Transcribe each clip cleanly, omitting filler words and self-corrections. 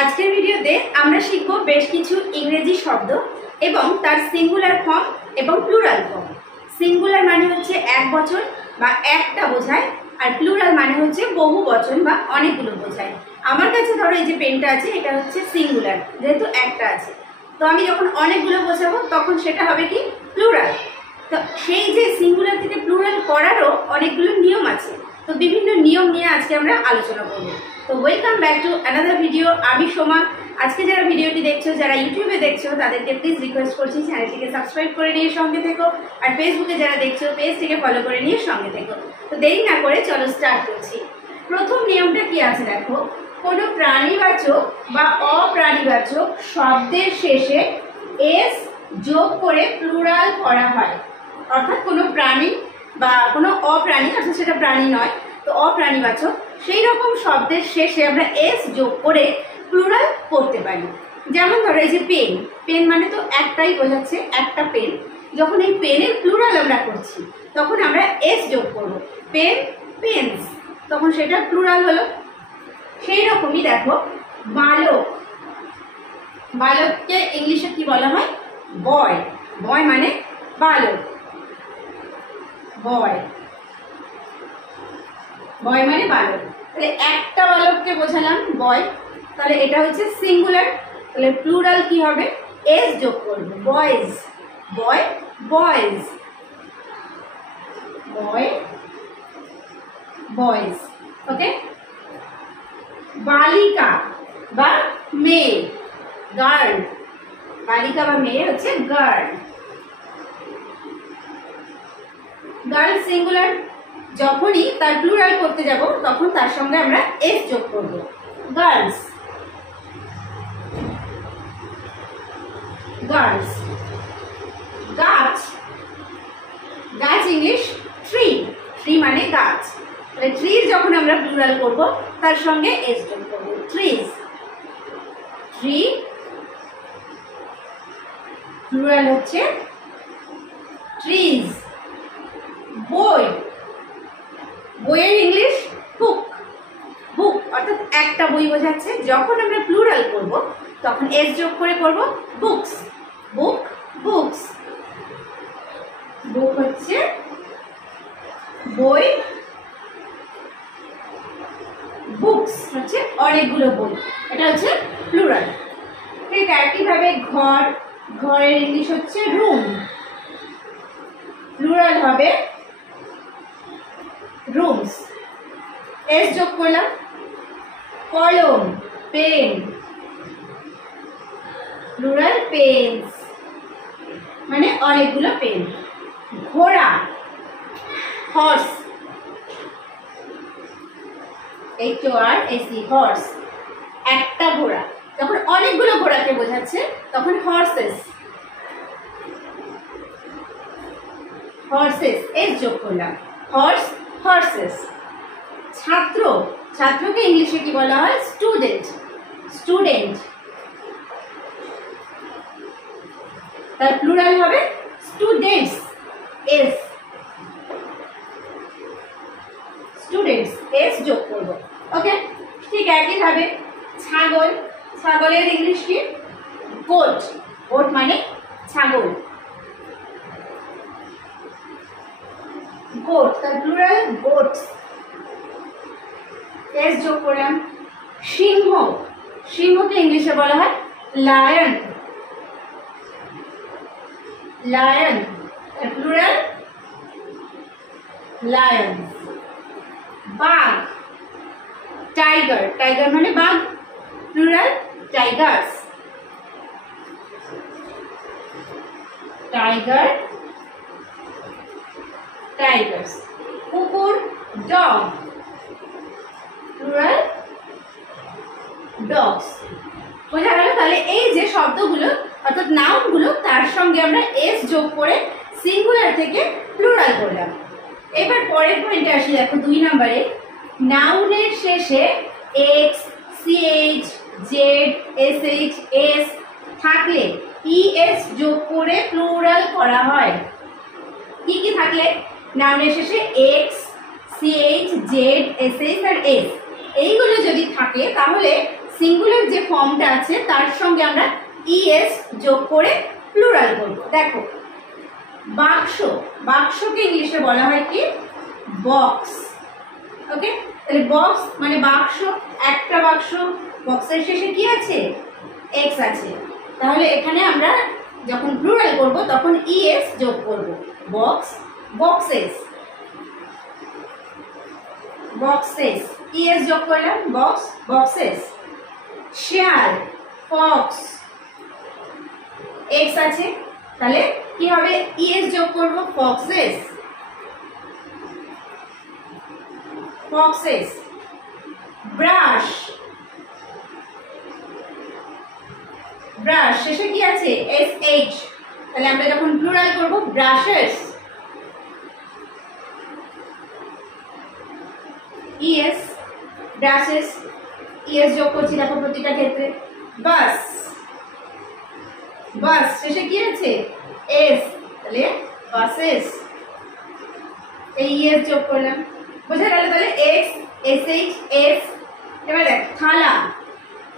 আজকের ভিডিওতে আমরা শিখব বেশ কিছু ইংরেজি শব্দ এবং তার সিঙ্গুলার ফর্ম এবং প্লুরাল ফর্ম। সিঙ্গুলার মানে হচ্ছে এক বচন বা একটা বোঝায়, আর প্লুরাল মানে হচ্ছে বহু বচন বা অনেকগুলো বোঝায়। আমার কাছে ধরো এই যে পেনটা আছে, এটা হচ্ছে সিঙ্গুলার, যেহেতু একটা আছে। তো আমি যখন অনেকগুলো বোঝাবো তখন সেটা হবে কি প্লুরাল। তো সেই যে সিঙ্গুলার থেকে প্লুরাল করারও অনেকগুলো নিয়ম আছে, তো বিভিন্ন নিয়ম নিয়ে আজকে আমরা আলোচনা করব। তো welcome back to another video. আমি সোমা। আজকে যারা ভিডিওটি দেখছো, যারা ইউটিউবে দেখছো, তাদেরকে প্লিজ রিকোয়েস্ট করছি চ্যানেলটিকে সাবস্ক্রাইব করে নিয়ে সঙ্গে থেকো, আর ফেসবুকে যারা দেখছো পেজটিকে ফলো করে নিয়ে সঙ্গে থেকো। তো দেরি না করে চলো স্টার্ট করছি। প্রথম নিয়মটা কি আছে দেখো, কোনো প্রাণীবাচক বা অপ্রাণীবাচক শব্দের শেষে এস যোগ করে প্লুরাল করা হয়। অর্থাৎ কোনো প্রাণী বা কোনো অপ্রাণী, অর্থাৎ সেটা প্রাণী নয়, তো অপ্রাণীবাচক সেই রকম শব্দের শেষে আমরা এস যোগ করে প্লুরাল করতে পারি। যেমন ধরো এই যে পেন, পেন মানে তো একটাই বোঝাচ্ছে, একটা পেন। যখন এই পেনের প্লুরাল আমরা করছি তখন আমরা এস যোগ করব, পেন পেন্স, তখন সেটা প্লুরাল হলো। সেই রকমই দেখো বালক, বালককে ইংলিশে কি বলা হয়? বয়। বয় মানে বালক, বয়, বয় মানে বালক। তাহলে একটা বালককে বোঝালাম বয়, তাহলে এটা হচ্ছে সিঙ্গুলার। তাহলে প্লুরাল কি হবে? এস যোগ করব, বয়েজ, বয় বয়েজ, বয় বয়েজ। ওকে। বালিকা বা মেয়ে, গার্ল, বালিকা বা মেয়ে হচ্ছে গার্ল। গার্ল সিঙ্গুলার, যখনই তার প্লুরাল করতে যাব তখন তার সঙ্গে আমরা এস যোগ করব, গার্লস, গার্লস। গাছ, গাছ ইংলিশ ট্রি, ট্রি মানে গাছ। তাহলে ট্রির যখন আমরা প্লুরাল করব তার সঙ্গে এস যোগ করব, ট্রিজ, ট্রি। প্লুরাল হচ্ছে ট্রিজ। বই, বইয়ের ইংলিশ বুক, বুক অর্থাৎ একটা বই বোঝাচ্ছে। যখন আমরা প্লুরাল করব তখন এস যোগ করে করব বুকস, বুক বুকস। বুক হচ্ছে বই, বুকস হচ্ছে অনেকগুলো বই, এটা হচ্ছে প্লুরাল। ঠিক একইভাবে ঘর, ঘরের ইংলিশ হচ্ছে রুম, প্লুরাল হবে রুমস, এস যোগ করলাম। কলম, পেন, প্লুরাল পেন্স, মানে অনেকগুলো পেন। ঘোড়া, হর্স, HORSE, হর্স, একটা ঘোড়া। যখন অনেকগুলো ঘোড়াকে বোঝাচ্ছে তখন হর্সেস, হর্সেস, এস যোগ করলাম, হর্স হর্সেস। ছাত্র, ছাত্রকে ইংলিশে কি বলা হয়? Student, student. তার প্লুরাল হবে স্টুডেন্টস, এস, স্টুডেন্টস, এস যোগ করব। ওকে। ঠিক একইভাবে ছাগল, ছাগলের ইংলিশ কি? গোট, গোট মানে ছাগল, গোট, তার প্লুরাল গোটস, এস যোগ করলাম। সিংহ, সিংহকে ইংলিশে বলা হয় লায়ন, লায়ন, তার প্লুরাল লায়ন। বাঘ, টাইগার, টাইগার মানে বাঘ, প্লুরাল টাইগার্স, টাইগার, টাইগার্স। কুকুর, ডগ, প্লুরাল ডগস। বোঝা গেল? তাহলে এই যে শব্দগুলো অর্থাৎ নাউনগুলো, তার সঙ্গে আমরা এস যোগ করে সিঙ্গুলার থেকে প্লুরাল করলাম। এবার পরের পয়েন্টে আসি। দেখো 2 নম্বরে, নাউনের শেষে x, CH, Z, SH, S থাকলে ES যোগ করে প্লুরাল করা হয়। কি কি থাকলে? নাউনের শেষে এক্স, CH, জেড, SH আর S, এইগুলো যদি থাকে তাহলে সিঙ্গুলার যে ফর্মটা আছে তার সঙ্গে আমরা ইএস যোগ করে প্লুরাল করব। দেখো বাক্স, বাক্সকে ইংলিশে বলা হয় কি বক্স। ওকে, তাহলে বক্স মানে বাক্স, একটা বাক্স, বক্সের শেষে কি আছে এক্স আছে। তাহলে এখানে আমরা যখন প্লুরাল করব তখন ইএস যোগ করব। বক্স, বক্সেস, বক্সেস, ইএস যোগ করলাম, বক্স, বক্সেস। শেয়াল, ফক্স, এক্স আছে, তাহলে কি হবে ইএস যোগ করব, ফক্সেস, ফক্সেস। ব্রাশ, ব্রাশ শেষে কি আছে এস এইচ, তাহলে আমরা যখন প্লুরাল করব ব্রাশেস, ইএস, ব্রাশেস, ইএস যোগ করছি দেখো প্রতিটা ক্ষেত্রে। বাস, বাস শেষে কি আছে এস, তাহলে বাসেস, এই ইএস যোগ করলাম, বুঝে গেল। তাহলে এক্স, এস এইচ, এস। এবার দেখ থালা,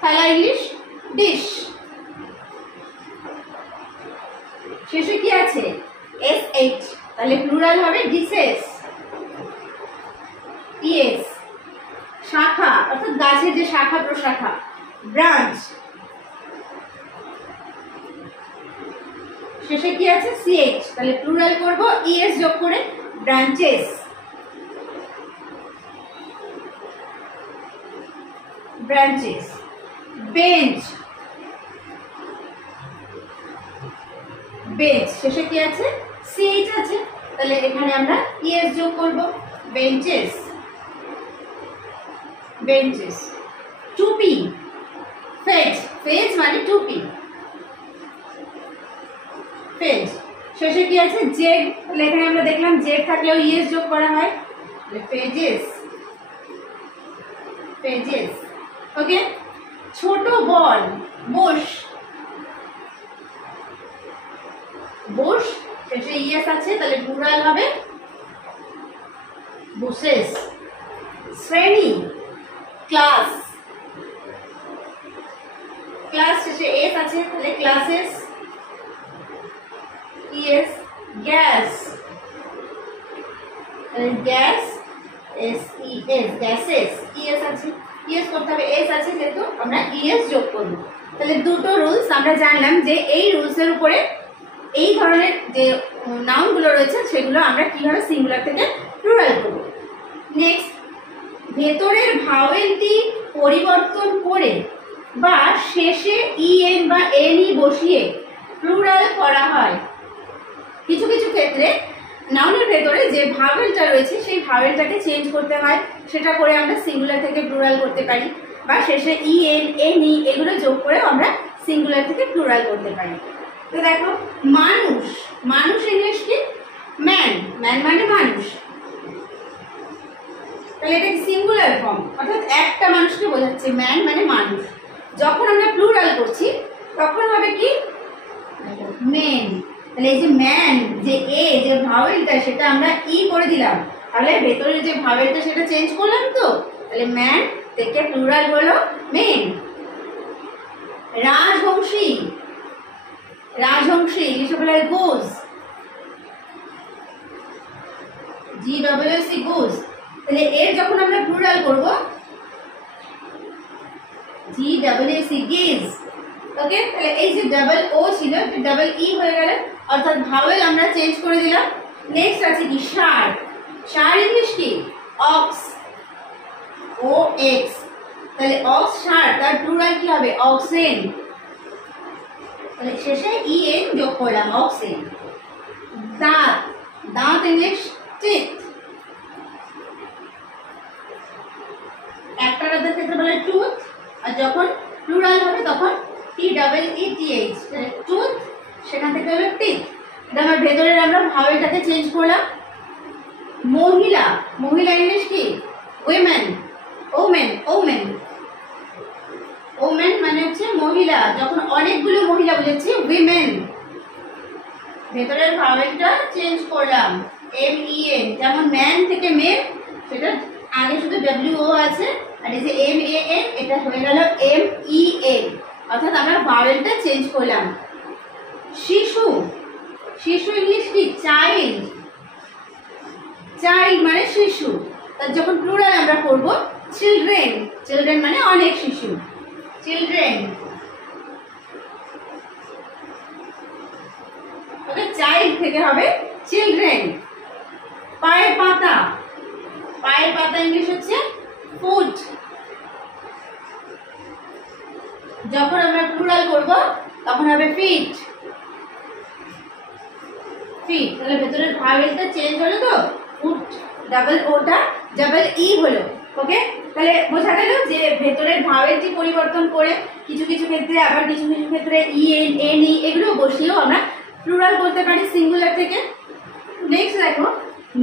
থালা ইংলিশ ডিশ, শেষে কি আছে এস এইচ, তাহলে প্লুরাল হবে ডিশেস, ইএস। শাখা অর্থাৎ গাছের যে শাখা প্রশাখা, ব্রাঞ্চ, শেষে কি আছে সিএইচ, তাহলে প্লুরাল করব ইএস যোগ করে ব্রাঞ্চেস, ব্রাঞ্চেস। বেঞ্চ, বেঞ্চ শেষে কি আছে সিএইচ আছে, তাহলে এখানে আমরা ইএস যোগ করব বেঞ্চেস, বেঞ্চেস। টুপি, ফেজ, ফেজ মানে টুপি, ফেজ শেষে কি আছে জেড, তাহলে এখানে আমরা দেখলাম জেড থাকলেও ইএস যোগ করা হয়, ফেজেস, ফেজেস। ওকে, ছোট বল, বুশ, বুশ শেষে ইএস আছে, তাহলে প্লুরাল হবে বুশেস। শ্রেণী, ক্লাস, ক্লাস শেষে এস আছে, তাহলে classes, ES. Gas, gas, S E S, gases, ES আছে, ইএস করতে হবে, এস আছে যেহেতু আমরা ইএস যোগ করব। তাহলে দুটো রুলস আমরা জানলাম যে এই রুলসের উপরে এই ধরনের যে নাউনগুলো রয়েছে সেগুলো আমরা কিভাবে সিঙ্গুলার থেকে প্লুরাল করব। নেক্সট, ভেতরের ভাওয়েলটি পরিবর্তন করে বা শেষে ইএন বা এনই বসিয়ে প্লুরাল করা হয়। কিছু কিছু ক্ষেত্রে নাউনের ভেতরে যে ভাওয়েলটা রয়েছে সেই ভাওয়েলটাকে চেঞ্জ করতে হয়, সেটা করে আমরা সিঙ্গুলার থেকে প্লুরাল করতে পারি, বা শেষে ইএন, এনই এগুলো যোগ করে আমরা সিঙ্গুলার থেকে প্লুরাল করতে পারি। তো দেখো মানুষ, মানুষ ইংলিশ কি ম্যান, ম্যান মানে মানুষ, তাহলে এটা সিঙ্গুলার ফর্ম অর্থাৎ একটা মানুষকে বোঝাচ্ছে, ম্যান মানে মানুষ। যখন আমরা প্লুরাল করছি তখন হবে কি মেন, তাহলে এই যে ম্যান যে এ যে ভাওয়েলটা সেটা আমরা ই করে দিলাম, তাহলে ভেতরের যে ভাওয়েলটা সেটা চেঞ্জ করলাম, তো তাহলে ম্যান থেকে প্লুরাল হলো মেন। রাজবংশী, রাজবংশী ইংলিশে বলা হয় Goodge, G double S E Goodge, তাহলে এর যখন আমরা প্লুরাল করব জি ডাবল এস ই গিজ। ওকে, তাহলে এই যে ডাবল ও ছিল ডাবল ই হয়ে গেল, অর্থাৎ ভাওয়েল আমরা চেঞ্জ করে দিলাম। নেক্সট আছে কি ষাঁড়, ষাঁড় ইংলিশ কি অক্স, ও এক্স, তাহলে অক্স ষাঁড়, তার প্লুরাল কি হবে অক্সেন, তাহলে শেষে ইএন যোগ করলাম অক্সেন। দাঁত, দাঁত ইংলিশ টিথ, একটা দাঁতের ক্ষেত্রে বলে টুথ, আর যখন প্লুরাল হবে তখন T double E T H, tooth, সেখান থেকে হলো টিথ। এটা আমার ভেতরের আমরা ভাওয়েলটাকে চেঞ্জ করলাম। মহিলা, মহিলা ইংলিশ কি উইমেন, ওমেন, ওমেন, ওমেন মানে হচ্ছে মহিলা, যখন অনেকগুলো মহিলা বোঝাচ্ছি উইমেন, ভেতরের ভাওয়েলটা চেঞ্জ করলাম এম ই এন, যেমন ম্যান থেকে মেন, সেটা আগে শুধু ডব্লিউ ও আছে, আর এই যে MAN এটা হয়ে গেল MEN, অর্থাৎ আমরা ভাওয়েলটা চেঞ্জ করলাম। শিশু, শিশু ইংলিশ কি? চাইল্ড। চাইল্ড মানে শিশু, তার যখন প্লুরাল আমরা করব চিলড্রেন। চিলড্রেন মানে অনেক শিশু, চিলড্রেন। ওকে, চাইল্ড থেকে হবে চিলড্রেন। পায়ের পাতা, পায়ের পাতা ইংলিশ হচ্ছে ফুট। যখন আমরা প্লুরাল করব তখন হবে ফিট। ফিট, তাহলে ভেতরের ভাওয়েলটা চেঞ্জ হলো তো, ফুট ডাবল ওটা ডাবল ই হলো। ওকে, তাহলে বোঝা গেল যে ভেতরের ভাওয়েলটি পরিবর্তন করে কিছু কিছু ক্ষেত্রে, আবার কিছু কিছু ক্ষেত্রে EN NE এগুলো বসিয়েও আমরা প্লুরাল করতে পারি সিঙ্গুলার থেকে। নেক্সট দেখো,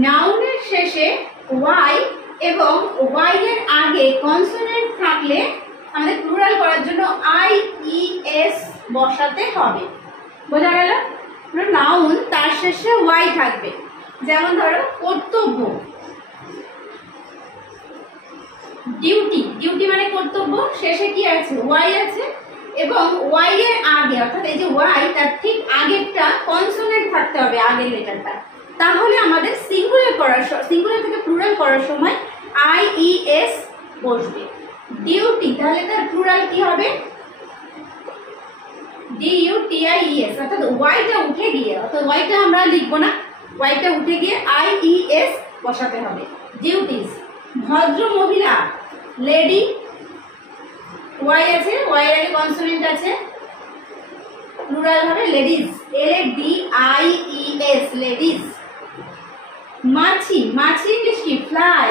নাউনের শেষে ওয়াই এবং ওয়াই এর আগে কনসোনেন্ট থাকলে আমাদের প্লুরাল করার জন্য IES বসাতে হবে। বোঝা গেল? নাউন তার শেষে ওয়াই থাকবে, যেমন ধরো কর্তব্য, ডিউটি। ডিউটি মানে কর্তব্য, শেষে কি আছে? ওয়াই আছে, এবং ওয়াই এর আগে অর্থাৎ এই যে ওয়াই তার ঠিক আগেরটা কনসোনেন্ট থাকতে হবে, আগের লেটারটা। তাহলে আমাদের সিঙ্গুলার করার, সিঙ্গুলার থেকে প্লুরাল করার সময় IES বসবে। ডিউটি, তাহলে তার প্লুরাল কি হবে? DUTIES, অর্থাৎ ওয়াইটা উঠে গিয়ে, অর্থাৎ ওয়াইটা আমরা লিখবো না, ওয়াইটা উঠে গিয়ে IES বসাতে হবে। ডিউটিস। ভদ্র মহিলা, লেডি, ওয়াই আছে, ওয়াই এর আগে কনসোনেন্ট আছে, প্লুরাল হবে লেডিজ, LADIES, লেডিজ। মাছি, মাছি ইংলিশ কি? ফ্লাই,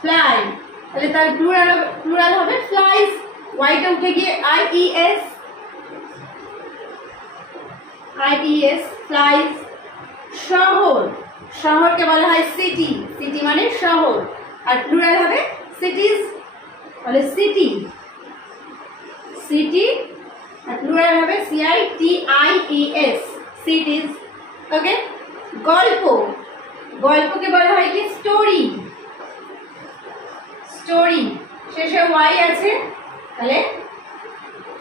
ফ্লাই, তাহলে তার প্লুরাল হবে ফ্লাইজ, ওয়াইটা উঠে গিয়ে IES, ফ্লাইজ। শহর, শহরকে বলা হয় সিটি, সিটি মানে শহর, আর প্লুরাল হবে সিটিজ, তাহলে সিটি, সিটি, আর প্লুরাল হবে CITIES, সিটিজ। ওকে, গল্প, গল্পকে বলা হয় কি? স্টোরি, স্টোরি, শেষে ওয়াই আছে, তাহলে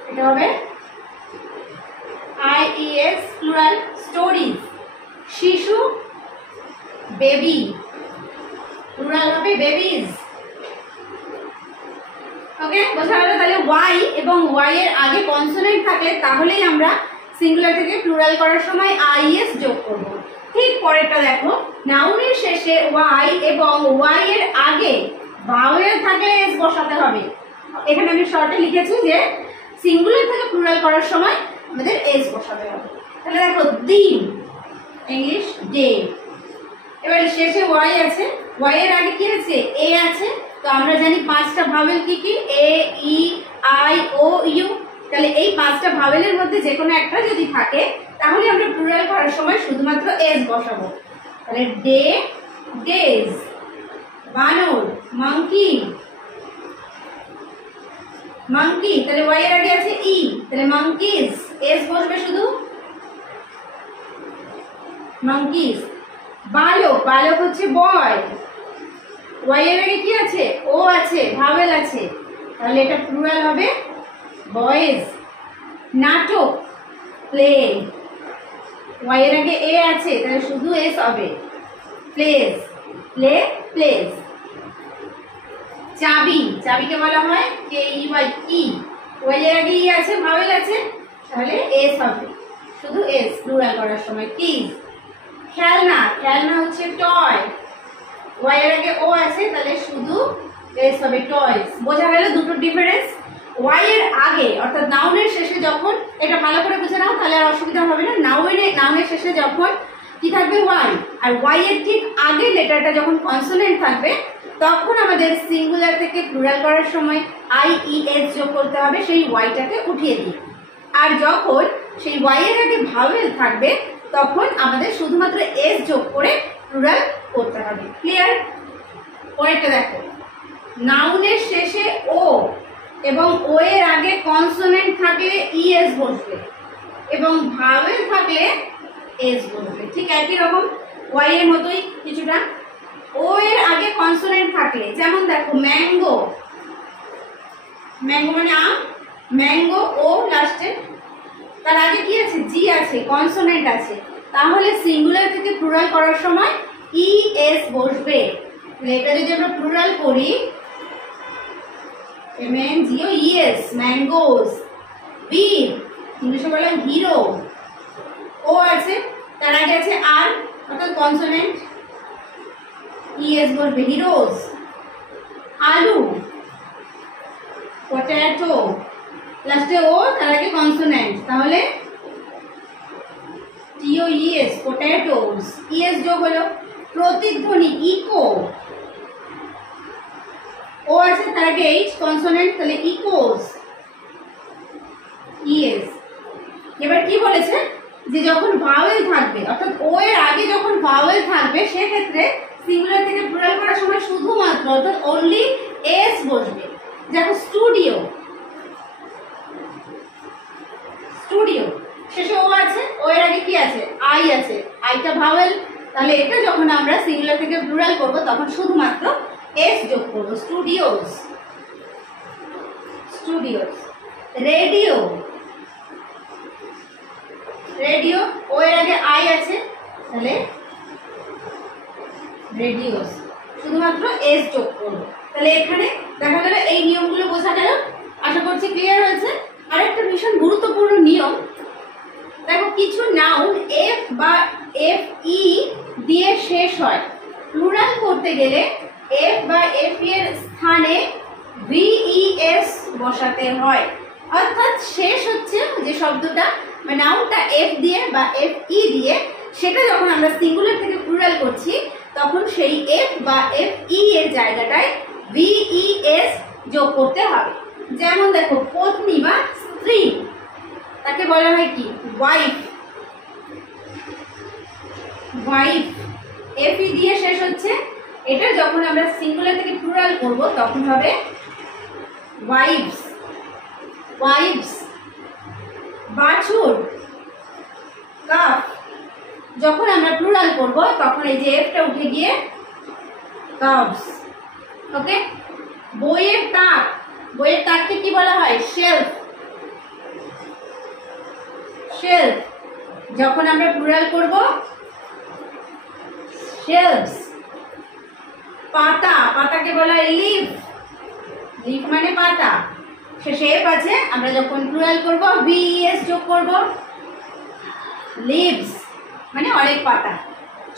এটা হবে IES, প্লুরাল স্টোরিজ। শিশু, বেবি, প্লুরাল হবে বেবিজ। ওকে, বোঝা গেল? তাহলে ওয়াই এবং ওয়াই এর আগে কনসোনেন্ট থাকলে তাহলেই আমরা সিঙ্গুলার থেকে প্লুরাল করার সময় IES যোগ করব। ঠিক পরেরটা দেখো, নাউনের শেষে ওয়াই এবং ওয়াই এর আগে ভাওয়েল থাকলে এস বসাতে হবে। এখানে আমি শর্টে লিখেছি যে সিঙ্গুলার থেকে প্লুরাল করার সময় আমাদের এস বসাতে হবে। তাহলে দেখো, দিন ইংলিশ ডে, এবার শেষে ওয়াই আছে, ওয়াই এর আগে কি আছে? এ আছে, তো আমরা জানি পাঁচটা ভাওয়েল কি কি? AEIOU, তাহলে এই পাঁচটা ভাওয়েলের মধ্যে যে কোনো একটা যদি থাকে তাহলে আমরা প্লুরাল করার সময় শুধুমাত্র এস বসাবো। তাহলে ডে, ডেজ। বানর, মাংকি, মাংকি, তাহলে ওয়াই এর আগে আছে ই, তাহলে মাংকিজ, এস বসবে শুধু, মাংকিজ। বালক, বালক হচ্ছে বয়, ওয়াই এর আগে কি আছে? ও আছে, ভাওয়েল আছে, তাহলে এটা প্লুরাল হবে বয়েজ। নাটক, প্লে, ওয়াই এর আগে এ আছে, তাহলে শুধু এস হবে, প্লেস, প্লে, প্লেস। চাবি, চাবিকে বলা হয় KEY, কি, ওয়াই এর আগে ই আছে, ভাওয়েল আছে, তাহলে এস হবে, শুধু এস প্লুরাল করার সময়, কি। খেলনা, খেলনা হচ্ছে টয়, ওয়াই এর আগে ও আছে, তাহলে শুধু এস হবে, টয়স। বোঝা গেল দুটো ডিফারেন্স? ওয়াই এর আগে অর্থাৎ নাউনের শেষে যখন, এটা ভালো করে বুঝে নাও তাহলে আর অসুবিধা হবে না, নাউনের শেষে যখন কি থাকবে? ওয়াই, আর ওয়াই এর ঠিক আগের লেটারটা যখন কনসোনেন্ট থাকবে তখন আমাদের সিঙ্গুলার থেকে প্লুরাল করার সময় IES যোগ করতে হবে সেই ওয়াইটাকে উঠিয়ে দিয়ে। আর যখন সেই ওয়াই এর আগে ভাওয়েল থাকবে তখন আমাদের শুধুমাত্র এস যোগ করে প্লুরাল করতে হবে। ক্লিয়ার? পরেরটা দেখো, নাউনের শেষে ও এবং ও এর আগে কনসোনেন্ট থাকলে ES বসবে এবং ভাওয়েল থাকলে এস বসবে। ঠিক একই রকম ওয়াই এর মতোই কিছুটা। ও এর আগে কনসোনেন্ট থাকলে, যেমন দেখো ম্যাঙ্গো, ম্যাঙ্গো মানে আম, ম্যাঙ্গো ও লাস্টে, তার আগে কি আছে, জি আছে, কনসোনেন্ট আছে, তাহলে সিঙ্গুলার থেকে প্লুরাল করার সময় ই এস বসবে। এটা যদি আমরা প্লুরাল করি, MNGO ES, ম্যাঙ্গোস, বি ইংলিশে বলে হিরো, ও আছে, তার আগে আছে আর অর্থাৎ কনসোনেন্ট, ES বসবে, হিরোজ, আলু, পটেটো, লাস্টে ও, তার আগে কনসোনেন্ট, তাহলে TOES, পটেটোস, ES যোগ হলো। প্রতিধ্বনি ইকো, ও আছে, তার আগে এইচ কনসোনেন্ট, তাহলে ইকোস, ES। এবার কি বলেছে যে যখন ভাওয়েল থাকবে, অর্থাৎ ও এর আগে যখন ভাওয়েল থাকবে, সেক্ষেত্রে সিঙ্গুলার থেকে প্লুরাল করার সময় শুধুমাত্র অর্থাৎ অনলি এস বসবে। দেখো স্টুডিও, স্টুডিও শেষে ও আছে, ও এর আগে কি আছে, আই আছে, আইটা ভাওয়েল, তাহলে এটা যখন আমরা সিঙ্গুলার থেকে প্লুরাল করব তখন শুধুমাত্র এস যোগ করব, স্টুডিওস, স্টুডিওস। রেডিও, রেডিও, ও এর আগে আই আছে, তাহলে রেডিওস, শুধুমাত্র এস যোগ করব। তাহলে এখানে দেখা গেল এই নিয়মগুলো বোঝা গেল, আশা করছি ক্লিয়ার হয়েছে। আরেকটা ভীষণ গুরুত্বপূর্ণ নিয়ম, দেখো কিছু নাউন এফ বা এফ ই দিয়ে শেষ হয়, প্লুরাল করতে গেলে এফ বা এফ এর স্থানে ভিইএস বসাতে হয়, অর্থাৎ শেষ হচ্ছে যে শব্দটা বা নাউনটা এফ দিয়ে বা এফ ই দিয়ে, সেটা যখন আমরা সিঙ্গুলার থেকে প্লুরাল করছি তখন সেই এফ বা এফ ই এর জায়গাটায় ভিইএস যোগ করতে হবে। যেমন দেখো পত্নী বা স্ত্রী, তাকে বলা হয় কি, ওয়াইফ, ওয়াইফ, এফ ই দিয়ে শেষ হচ্ছে, এটা যখন আমরা সিঙ্গুলার থেকে প্লুরাল করব তখন হবে ওয়াইফস, ওয়াইফস। বাছুর, কাফ, যখন আমরা প্লুরাল করব তখন এই যে এফটা উঠে গিয়ে কাফস, ওকে। বইয়ের তাক, বইয়ের তাককে কি বলা হয়, শেলফ, শেলফ, যখন আমরা প্লুরাল করব শেলফস। পাতা, পাতাকে বলা হয় লিফ, লিফ মানে পাতা, শেষে এফ আছে, আমরা যখন প্লুরাল করব ভিএস যোগ করব, লিভস মানে অনেক পাতা।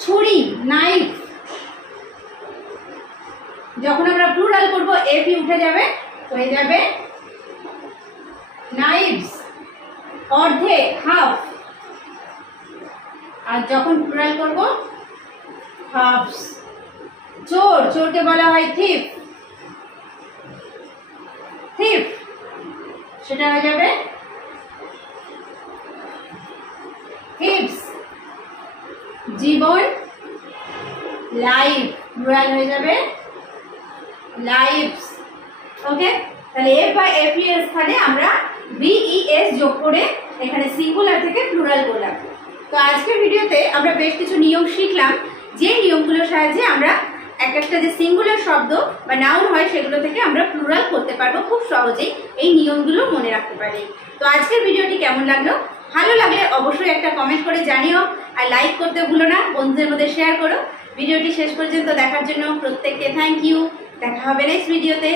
ছুরি, নাইফ, যখন আমরা প্লুরাল করব এফ ই উঠে যাবে, হয়ে যাবে নাইভস। অর্ধেক, হাফ, আর যখন প্লুরাল করব হাফস। চোর, চোরকে বলা হয় থিফ, থিফ, সেটা হয়ে যাবে থিফস। জীবন, লাইফ, প্লুরাল হয়ে যাবে লাইফস, ওকে। তাহলে এফ বা এফ এর স্থানে আমরা ভিইএস যোগ করে এখানে সিঙ্গুলার থেকে প্লুরাল করলাম। তো আজকের ভিডিওতে আমরা বেশ কিছু নিয়ম শিখলাম, যে নিয়মগুলোর সাহায্যে আমরা এক একটা যে সিঙ্গুলার শব্দ বা নাউন হয় সেগুলো থেকে আমরা প্লুরাল করতে পারবো খুব সহজেই, এই নিয়মগুলো মনে রাখতে পারি। তো আজকের ভিডিওটি কেমন লাগলো, ভালো লাগলে অবশ্যই একটা কমেন্ট করে জানিও, আর লাইক করতে ভুলো না, বন্ধুদের মধ্যে শেয়ার করো। ভিডিওটি শেষ পর্যন্ত দেখার জন্য প্রত্যেককে থ্যাংক ইউ। দেখা হবে নেক্সট ভিডিওতে।